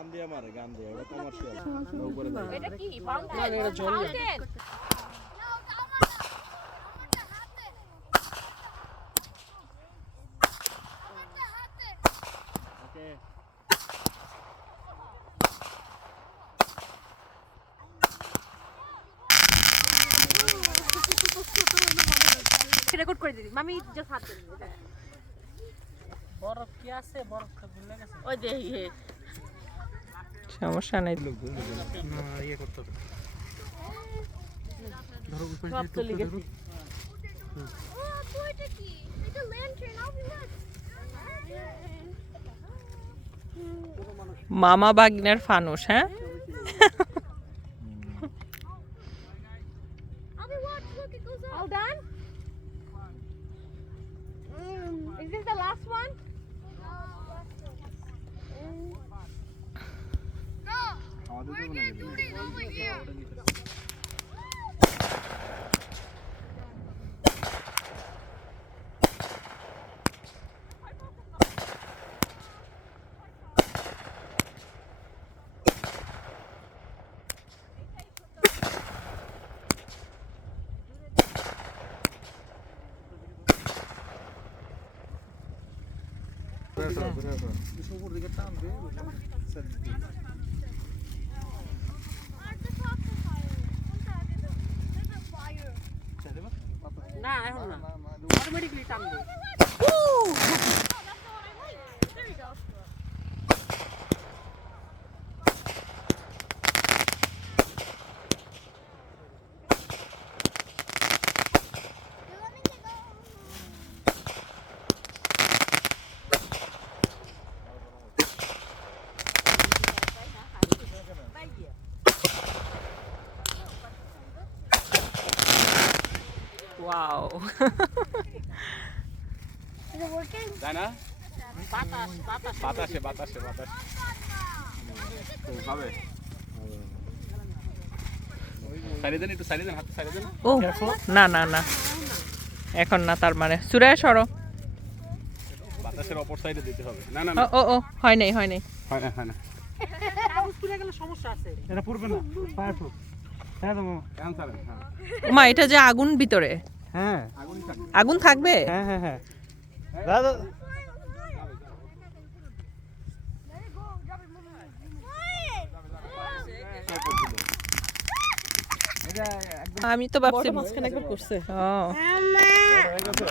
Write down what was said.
গান দিয়ে মারে, গান দিয়ে, এটা কমার্শিয়াল। উপরে এটা কি ফাউন্টেন? এটা জল। ফাউন্টেন। ওকে। রেকর্ড করে দিদি মামি জাস্ট হাত দেন বরফ কি আছে বরফ ভুলে গেছে ওই যে সমস্যা নাই না ইয়ে করতে হবে ধরো সব চলে গেছে এটা কি এটা ল্যান্টার্ন মামা বাগনের ফানুস হ্যাঁ all done is this the last one No, we're gonna do it over here. উপর দিকে টানবে না এখন না অটোমেটিক্যালি টানবে ওয়াও Is it working? তাই না? বাতাস বাতাসে, বাতাসে, বাতাসে। তো হবে। সাইডে দেন, একটু সাইডে দেন, হাত সাইডে দেন। ও না না না এখন না তার মানে সুরায় সরো বাতাসের অপর সাইডে দিতে হবে। না না ও না, ও ও হয় নাই হয় না, হয় না। কাগজ খুলে গেলে সমস্যা আছে এটা পড়বে না ফায়ার প্রুফ হ্যাঁ তো ক্যান্সার, হ্যাঁ। মা এটা যে আগুন ভিতরে হ্যাঁ আগুনই থাকবে। আগুন থাকবে হ্যাঁ হ্যাঁ হ্যাঁ দাদা Let it go. Drop it. এটা আমি তো ভাবছি মাঝখানে একবার করছে ও